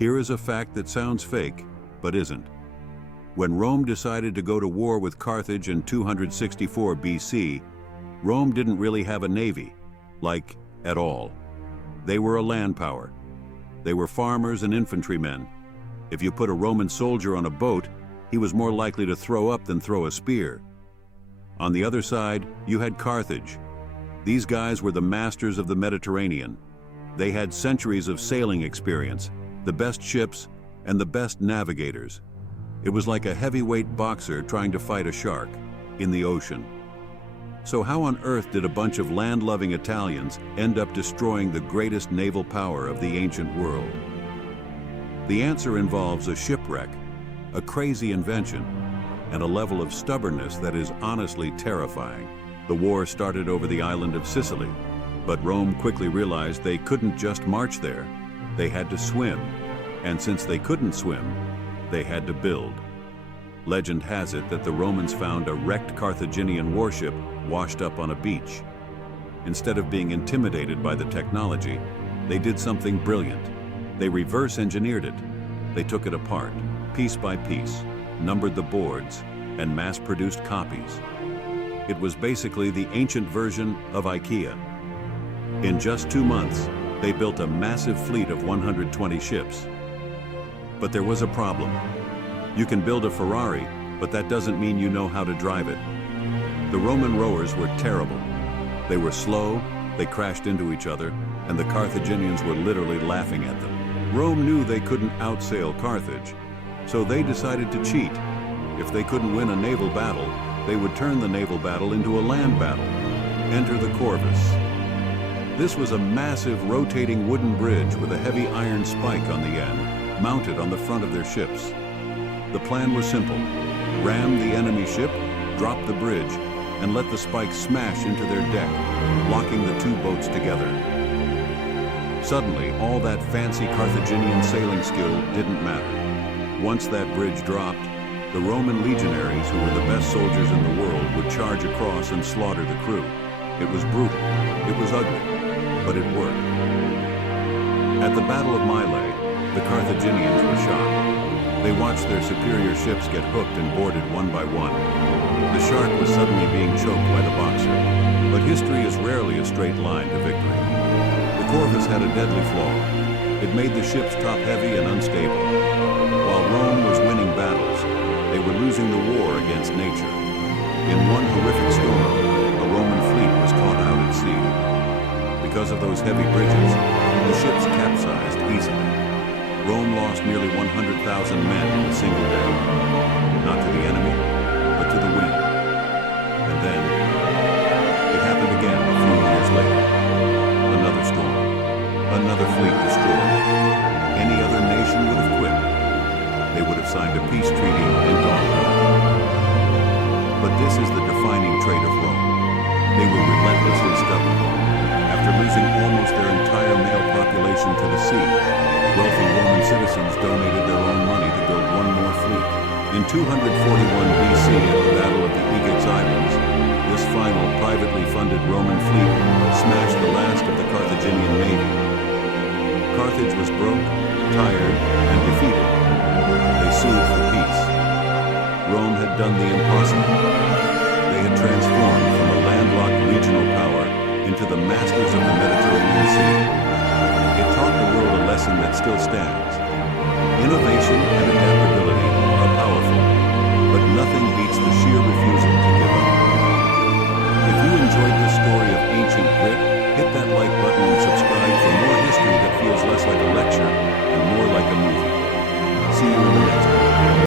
Here is a fact that sounds fake, but isn't. When Rome decided to go to war with Carthage in 264 BC, Rome didn't really have a navy, like, at all. They were a land power. They were farmers and infantrymen. If you put a Roman soldier on a boat, he was more likely to throw up than throw a spear. On the other side, you had Carthage. These guys were the masters of the Mediterranean. They had centuries of sailing experience, the best ships, and the best navigators. It was like a heavyweight boxer trying to fight a shark in the ocean. So how on earth did a bunch of land-loving Italians end up destroying the greatest naval power of the ancient world? The answer involves a shipwreck, a crazy invention, and a level of stubbornness that is honestly terrifying. The war started over the island of Sicily, but Rome quickly realized they couldn't just march there. They had to swim, and since they couldn't swim, they had to build. Legend has it that the Romans found a wrecked Carthaginian warship washed up on a beach. Instead of being intimidated by the technology, they did something brilliant. They reverse engineered it. They took it apart, piece by piece, numbered the boards, and mass-produced copies. It was basically the ancient version of IKEA. In just 2 months, they built a massive fleet of 120 ships. But there was a problem. You can build a Ferrari, but that doesn't mean you know how to drive it. The Roman rowers were terrible. They were slow, they crashed into each other, and the Carthaginians were literally laughing at them. Rome knew they couldn't outsail Carthage, so they decided to cheat. If they couldn't win a naval battle, they would turn the naval battle into a land battle. Enter the Corvus. This was a massive rotating wooden bridge with a heavy iron spike on the end, mounted on the front of their ships. The plan was simple: ram the enemy ship, drop the bridge, and let the spike smash into their deck, locking the two boats together. Suddenly, all that fancy Carthaginian sailing skill didn't matter. Once that bridge dropped, the Roman legionaries, who were the best soldiers in the world, would charge across and slaughter the crew. It was brutal, it was ugly, but it worked. At the Battle of Mylae, the Carthaginians were shocked. They watched their superior ships get hooked and boarded one by one. The shark was suddenly being choked by the boxer. But history is rarely a straight line to victory. The Corvus had a deadly flaw. It made the ships top-heavy and unstable. While Rome was winning battles, they were losing the war against nature. In one horrific storm, a Roman fleet was caught out at sea. Because of those heavy bridges, the ships capsized easily. Rome lost nearly 100,000 men in a single day. Not to the enemy, but to the wind. And then, it happened again a few years later. Another storm. Another fleet destroyed. Any other nation would have quit. They would have signed a peace treaty and gone home. But this is the defining trait of Rome. They were relentlessly stubborn. After losing almost their entire male population to the sea, wealthy Roman citizens donated their own money to build one more fleet. In 241 BC, at the Battle of the Aegae's Islands, this final privately funded Roman fleet smashed the last of the Carthaginian navy. Carthage was broke, tired, and defeated. They sued for peace. Rome had done the impossible. They had transformed from a landlocked regional power into the masters of the Mediterranean Sea. It taught the world a lesson that still stands. Innovation and adaptability are powerful, but nothing beats the sheer refusal